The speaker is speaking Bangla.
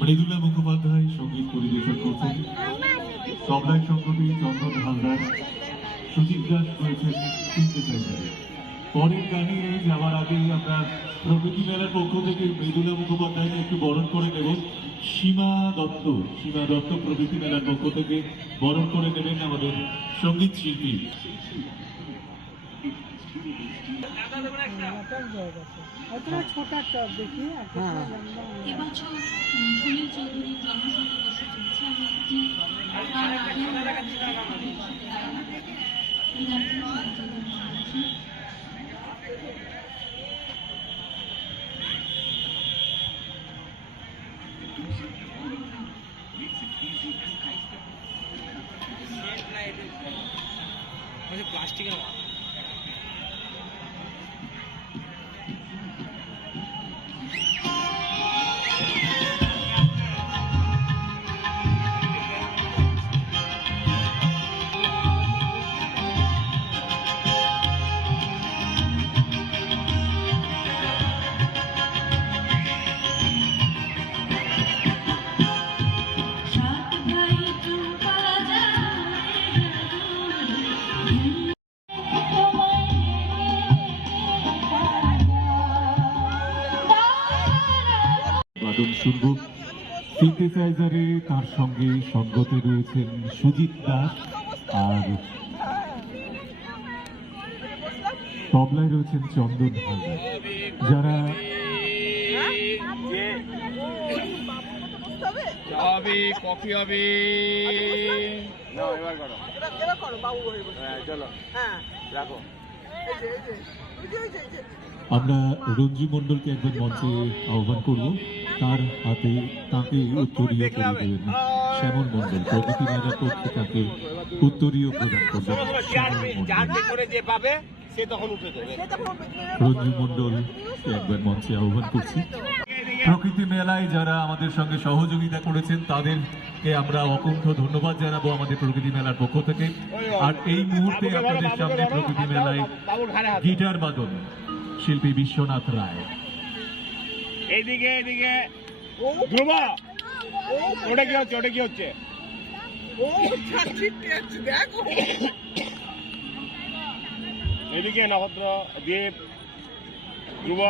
মৃদুলা মুখোপাধ্যায় সংগীত পরিবেশন করছেন। তবলায় সংগঠে চন্দন হালদার, সুজিত দাস রয়েছেন সিনথেসাইজারে পরের গানে যাওয়ার আগে আমরা প্রকৃতি মেলার পক্ষ থেকে মৃদুলা মুখোপাধ্যায়কে একটু বরণ করে নেব। সীমা দত্ত সীমা দত্ত প্রকৃতি মেলার পক্ষ থেকে বরণ করে নেবেন আমাদের সংগীত শিল্পী। ছোট দেখি একটা লম্বা এবছর সুনীল চৌধুরীর আপনাদের সাথে বাদন শুনব। সিনথেসাইজারে তার সঙ্গে সঙ্গতে রয়েছেন সুজিত দাস আর তবলায় রয়েছেন চন্দন হালদার। যারা হবে কফি হবে। না এবার করো এবার করো বাবু হ্যাঁ চলো হ্যাঁ রাখো। আমরা রঞ্জু মণ্ডলকে একবার মঞ্চে আহ্বান করব। তার হাতে তাকে উত্তরীয় করে দেবেন। শ্যামল মণ্ডল, প্রগতি পক্ষে তাকে উত্তরীয় প্রদান করবেন। রঞ্জু মণ্ডল, একবার মঞ্চে আহ্বান করছি। প্রকৃতি মেলায় যারা আমাদের সঙ্গে সহযোগিতা করেছেন, তাদেরকে আমরা অকুণ্ঠ ধন্যবাদ জানাব আমাদের প্রকৃতি মেলার পক্ষ থেকে। আর এই মুহূর্তে আপনাদের সামনে প্রকৃতি মেলায় গিটার বাদন শিল্পী বিশ্বনাথ রায়। এইদিকে এইদিকে ধ্রুব ওটা কি হচ্ছে। ওটা কি হচ্ছে এদিকে নক্ষত্র দ্বীপ ধ্রুব।